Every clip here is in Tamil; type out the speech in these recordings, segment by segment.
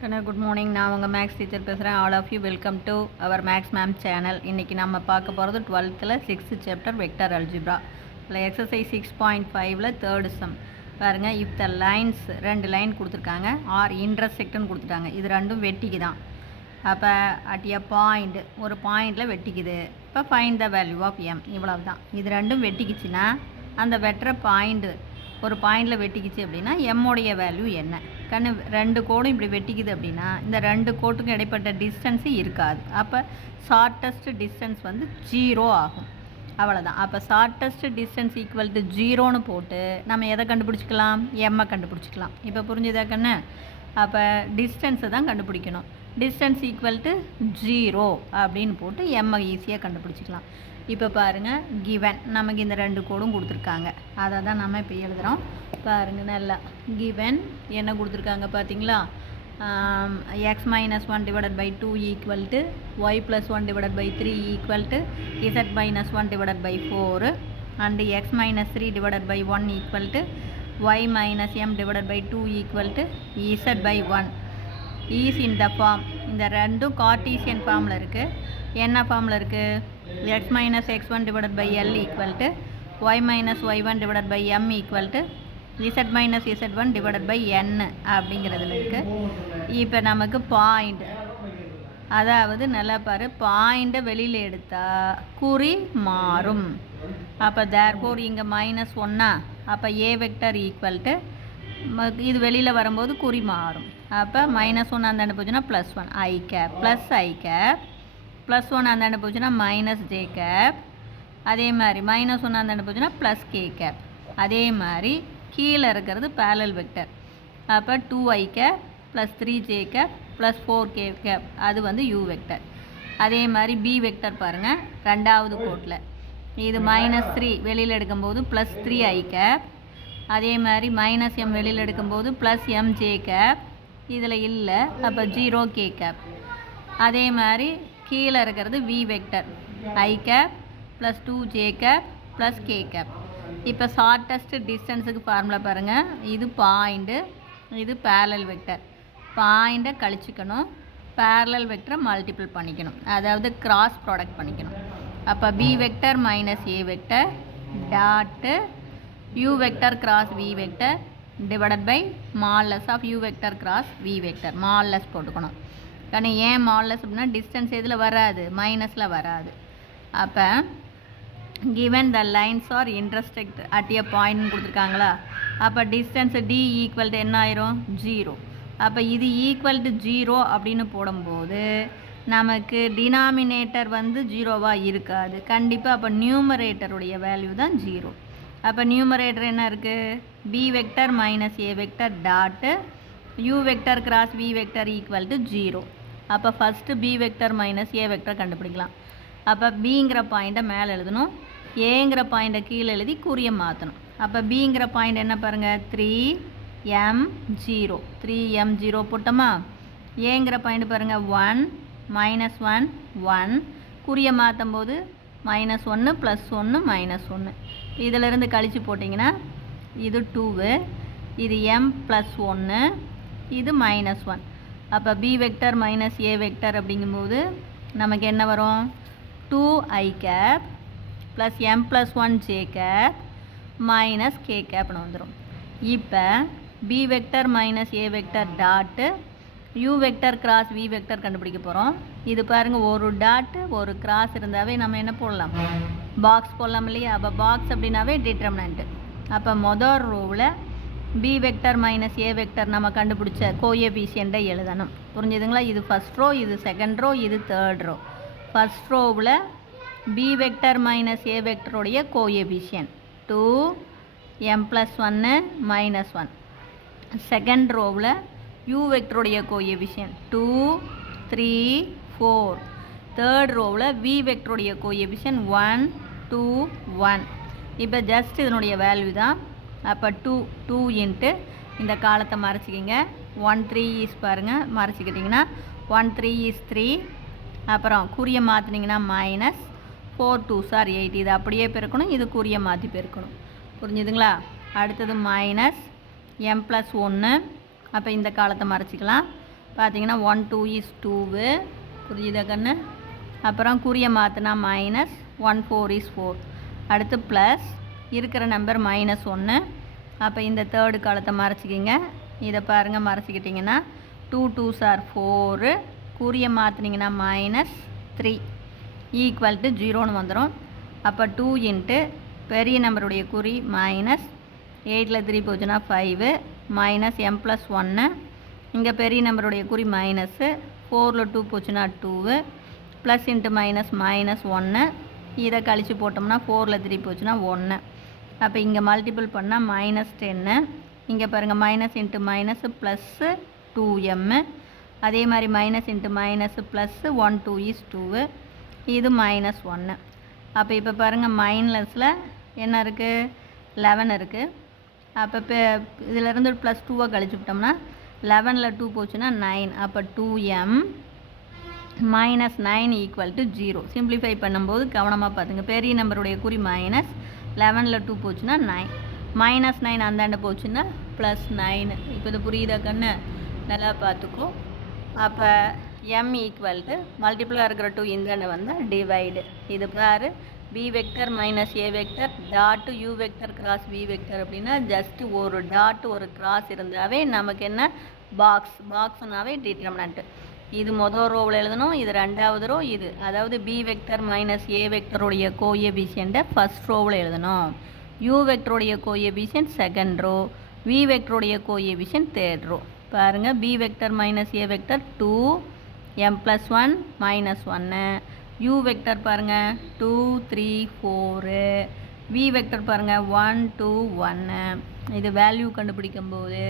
Good morning. நான் உங்கள் மேக்ஸ் டீச்சர் பேசுகிறேன். All of you welcome to our maths ma'am channel. இன்றைக்கி நம்ம பார்க்க போகிறது 12th 6th chapter vector algebra. இல்லை எக்ஸசைஸ் 6.5 தேர்டு சம் பாருங்கள். இஃப் த லைன்ஸ் 2 லைன் கொடுத்துருக்காங்க ஆர் இன்டர்செக்ட்னு கொடுத்துட்டாங்க. இது ரெண்டும் வெட்டிக்கு தான். அப்போ அட் எ பாயிண்ட் ஒரு பாயிண்டில் வெட்டிக்குது. இப்போ find the value of M. இவ்வளவு தான். இது ரெண்டும் வெட்டிக்குச்சுன்னா அந்த வெட்டுற பாயிண்ட்டு ஒரு பாயிண்டில் வெட்டிக்குச்சு அப்படின்னா எம்மோடைய வேல்யூ என்ன? கண்ணு 2 கோடும் இப்படி வெட்டிக்குது அப்படின்னா இந்த 2 கோட்டுக்கும் இடைப்பட்ட டிஸ்டன்ஸு இருக்காது. அப்போ ஷார்ட்டஸ்ட் டிஸ்டன்ஸ் வந்து 0 ஆகும். அவ்வளோதான். அப்போ ஷார்ட்டஸ்ட் டிஸ்டன்ஸ் ஈக்குவல் டு 0ன்னு போட்டு நம்ம எதை கண்டுபிடிச்சிக்கலாம்? எம்மை கண்டுபிடிச்சிக்கலாம். இப்போ புரிஞ்சுதா கண்ணு? அப்போ டிஸ்டன்ஸை தான் கண்டுபிடிக்கணும். டிஸ்டன்ஸ் ஈக்குவல் டு 0 அப்படின்னு போட்டு எம்மை ஈஸியாக கண்டுபிடிச்சிக்கலாம். இப்போ பாருங்கள், கிவன் நமக்கு இந்த 2 கோடும் கொடுத்துருக்காங்க. அதை தான் நம்ம இப்போ எழுதுகிறோம். பாருங்கள், நல்லா கிவன் என்ன கொடுத்துருக்காங்க பார்த்தீங்களா? X minus 1 divided by 2 equal to Y plus 1 divided by 3 equal to Z minus 1 divided by 4 and X minus 3 divided by 1 equal to Y minus M divided by 2 equal to Z by 1 is in the form. இந்த ரெண்டும் கார்டீசியன் ஃபார்மில் இருக்குது. என்ன ஃபார்மில் இருக்குது? X minus x1 divided by L equal to Y minus y1 divided by M equal to Z minus z1 divided by n அப்படிங்கிறதுல இருக்குது. இப்போ நமக்கு பாயிண்ட், அதாவது நல்லா பாரு, பாயிண்ட்டை வெளியில் எடுத்தால் குறி மாறும். அப்போ தேர்ஃபோர் இங்கே -1 அப்போ ஏ வெக்டர் ஈக்குவல் டு இது வெளியில் வரும்போது குறி மாறும். அப்போ -1 அந்த போச்சுன்னா +1 ஐ கேப் ப்ளஸ் ஐ கேப் +1 அந்த போச்சுன்னா மைனஸ் ஜே கேப். அதே மாதிரி -1 அந்த போச்சுன்னா ப்ளஸ் கே கேப். அதே மாதிரி கீழே இருக்கிறது பேரலல் வெக்டர். அப்போ 2i cap plus 3j cap plus 4k cap, அது வந்து யூ வெக்டர். அதே மாதிரி பி வெக்டர் பாருங்கள், 2வது கோட்டில் இது -3 வெளியில் எடுக்கும்போது ப்ளஸ் 3i கேப். அதே மாதிரி -m வெளியில் எடுக்கும்போது ப்ளஸ் mj கேப். இதில் இல்லை, அப்போ 0k கேப். அதே மாதிரி கீழே இருக்கிறது V vector, I cap plus 2j cap plus K cap. இப்போ ஷார்ட்டஸ்ட் டிஸ்டன்ஸுக்கு ஃபார்முலா பாருங்கள். இது பாயிண்ட்டு, இது பேரலல் வெக்டர். பாயிண்ட்டை கழிச்சிக்கணும், பேரலல் வெக்டரை மல்டிபிள் பண்ணிக்கணும், அதாவது கிராஸ் ப்ராடக்ட் பண்ணிக்கணும். அப்போ B vector minus A vector dot U vector cross V vector divided by modulus of U vector cross V vector. Modulus போட்டுக்கணும். ஆனால் ஏன் மால்லஸ் அப்படின்னா டிஸ்டன்ஸ் எதில் வராது? மைனஸில் வராது. அப்போ given the lines are intersect at a பாயிண்ட்னு கொடுத்துருக்காங்களா? அப்போ டிஸ்டன்ஸ் டி ஈக்குவல் டு என்ன ஆயிரும்? 0. அப்போ இது ஈக்குவல் டு 0 அப்படின்னு போடும்போது நமக்கு டினாமினேட்டர் வந்து 0வாக இருக்காது கண்டிப்பாக. அப்போ நியூமரேட்டருடைய வேல்யூ தான் 0. அப்போ நியூமரேட்டர் என்ன இருக்குது? B vector minus A vector dot U vector cross V vector equal to 0. அப்போ first B vector minus A vector கண்டுபிடிக்கலாம். அப்போ பிங்கிற பாயிண்ட்டை மேலே எழுதணும், ஏங்கிற பாயிண்ட்டை கீழே எழுதி குறிய மாற்றணும். அப்போ பிங்கிற பாயிண்ட் என்ன பாருங்கள்? 3m0 3m0 போட்டோமா? ஏங்கிற பாயிண்ட் பாருங்கள் 1 -1 1 குறிய மாற்றும் போது -1 +1 -1. இதிலிருந்து கழித்து போட்டிங்கன்னா இது 2, இது m+1, இது -1. அப்போ B vector minus A vector அப்படிங்கும்போது நமக்கு என்ன வரும்? 2i cap plus m+1j cap minus K கேப்னு வந்துடும். இப்போ B vector minus A vector dot U vector cross V vector கண்டுபிடிக்க போகிறோம். இது பாருங்கள், ஒரு டாட்டு ஒரு கிராஸ் இருந்தாவே நம்ம என்ன போடலாம்? பாக்ஸ் போடலாம் இல்லையா? அப்போ பாக்ஸ் அப்படின்னாவே டிட்டர்மினன்ட்டு. அப்போ மொதல் ரோவில் B vector minus A vector நம்ம கண்டுபிடிச்ச கோஎஃபிஷியண்ட்டை எழுதணும். புரிஞ்சுதுங்களா? இது ஃபஸ்ட் ரோ, இது செகண்ட் ரோ, இது தேர்ட் ரோ. ஃபஸ்ட் ரோவில் பி வெக்டர் மைனஸ் ஏ வெக்டருடைய கோஎஃபிஷியன்ட் 2m+1 -1. செகண்ட் ரோவில் யூ வெக்டருடைய கோஎஃபிஷியன்ட் 2 3 4. தேர்ட் ரோவில் வி வெக்டருடைய கோஎஃபிஷியன்ட் 1 2 1. இப்போ ஜஸ்ட் இதனுடைய வேல்யூ தான். அப்போ 2 இன்ட்டு இந்த காலத்தை மறைச்சிக்கிங்க. 1 3 ஈஸ் பாருங்கள், மறைச்சிக்கிட்டிங்கன்னா 1 3 ஈஸ் 3. அப்புறம் குறிய மாற்றினீங்கன்னா -4 2s are 8. இது அப்படியே பெருக்கணும், இது குறிய மாற்றி பெருக்கணும். புரிஞ்சுதுங்களா? அடுத்தது -m+1. அப்போ இந்த காலத்தை மறைச்சிக்கலாம். பார்த்தீங்கன்னா 1 2 இஸ் 2 புரியுதா கண்ணு. அப்புறம் குறிய மாற்றினா மைனஸ் 1 4 இஸ் 4. அடுத்து ப்ளஸ் இருக்கிற நம்பர் -1. அப்போ இந்த தேர்டு காலத்தை மறைச்சிக்கிங்க. இதை பாருங்கள், மறைச்சிக்கிட்டிங்கன்னா 2 2s are 4. குறிய மாற்றினீங்கன்னா -3 ஈக்குவல் டு 0ன்னு வந்துடும். அப்போ 2 இன்ட்டு பெரிய நம்பருடைய குறி -8ல் 3 போச்சுன்னா 5 மைனஸ் m+1. இங்கே பெரிய நம்பருடைய குறி மைனஸு, 4ல் 2 போச்சுன்னா 2 ப்ளஸ் இன்ட்டு -1. இதை கழித்து போட்டோம்னா 4ல் 3 போச்சுன்னா 1. அப்போ இங்கே மல்டிபிள் பண்ணால் -10. இங்கே பாருங்கள், minus into minus plus 2m. அதே மாதிரி minus into minus plus 1 2 is 2. இது -1. அப்போ இப்போ பாருங்கள், மைனஸில் என்ன இருக்குது, 11 இருக்குது. அப்போ இப்போ இதிலேருந்து ப்ளஸ் 2 கழிச்சு விட்டோம்னா 11ல் 2 போச்சுன்னா 9. அப்போ 2m -9 ஈக்குவல் டு 0. சிம்பிளிஃபை பண்ணும்போது கவனமாக பார்த்துங்க. பெரிய நம்பருடைய குறி மைனஸ், 11ல் 2 போச்சுன்னா 9, -9 அந்தாண்ட போச்சுன்னா +9. இப்போ இது புரியுதா கண்ணு? நல்லா பார்த்துக்கோ. அப்போ m ஈக்குவல் டு மல்டிபிளாக இருக்கிற 2 இந்தாண்ட வந்தால் டிவைடு. இது பாரு, b vector minus a vector dot u vector cross v vector அப்படின்னா ஜஸ்ட்டு ஒரு டாட் ஒரு கிராஸ் இருந்தாவே நமக்கு என்ன, பாக்ஸ்னாவே டிட்டர்மினன்ட்டு. இது மொதல் ரோவில் எழுதணும், இது ரெண்டாவது ரோ. இது அதாவது b வெக்டர் மைனஸ் a வெக்டருடைய கோஎஃபிஷியண்ட்டை ஃபஸ்ட் ரோவில் எழுதணும், u வெக்டருடைய கோஎஃபிஷியன்ட் செகண்ட் ரோ, v வெக்டருடைய கோஎஃபிஷியன்ட் தேர்ட் ரோ. பாருங்கள், b vector minus a vector 2 m+1 -1, u vector பாருங்கள் 2 3 4, v வெக்டர் பாருங்கள் 1 2 1. இது வேல்யூ கண்டுபிடிக்கும் போது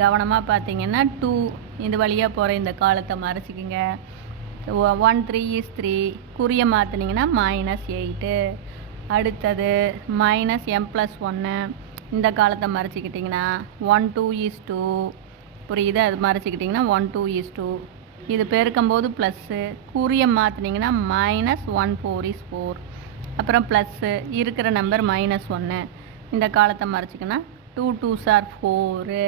கவனமாக பார்த்தீங்கன்னா 2 இந்த வழியாக போகிற இந்த காலத்தை மறைச்சிக்கிங்க. 1 3 இஸ் 3. குறிய மாற்றினீங்கன்னா -8. அடுத்தது -m+1. இந்த காலத்தை மறைச்சிக்கிட்டிங்கன்னா 1 2 இஸ் 2. புரியுது? அது மறைச்சிக்கிட்டிங்கன்னா 1 2 இஸ் 2. இது பெருக்கும்போது ப்ளஸ்ஸு, குறிய மாற்றினீங்கன்னா -1 4 இஸ் 4. அப்புறம் ப்ளஸ்ஸு இருக்கிற நம்பர் -1. இந்த காலத்தை மறைச்சிக்கினா 2 2s are 4.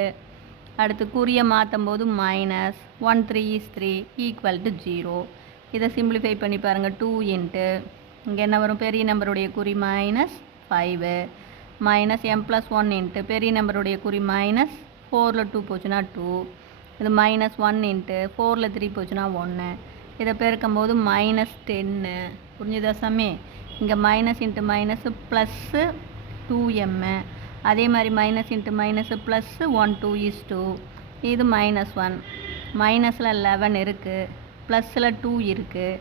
அடுத்து குறிய மாற்றும் போது -1 3 இஸ் 3 ஈக்குவல் டு 0. இதை சிம்பிளிஃபை பண்ணி பாருங்கள். 2 இன்ட்டு இங்கே என்ன வரும், பெரிய நம்பருடைய குறி -5 m+1 இன்ட்டு பெரிய நம்பருடைய குறி -4ல் 2 போச்சுன்னா 2. இது -1 இன்ட்டு 4ல் 3 போச்சுன்னா 1. இதை பெருக்கும்போது -10. புரிஞ்சுதா சாமி? இங்கே minus into minus plus 2m. அதே மாதிரி minus into minus plus 1 2 is 2. இது -1. மைனஸில் 11 இருக்குது, ப்ளஸில் 2 இருக்குது.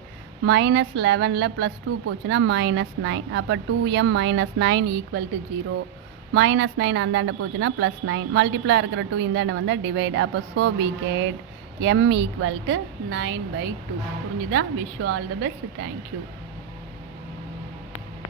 -11ல் +2 போச்சுன்னா -9. அப்போ 2m -9 ஈக்குவல் டு 0. -9 அந்தாண்ட போச்சுன்னா +9. மல்டிப்ளாக இருக்கிற 2 இந்தாண்ட வந்தால் டிவைட். அப்போ so we get m equal to 9/2. புரிஞ்சுதா? Wish you all the best. Thank you.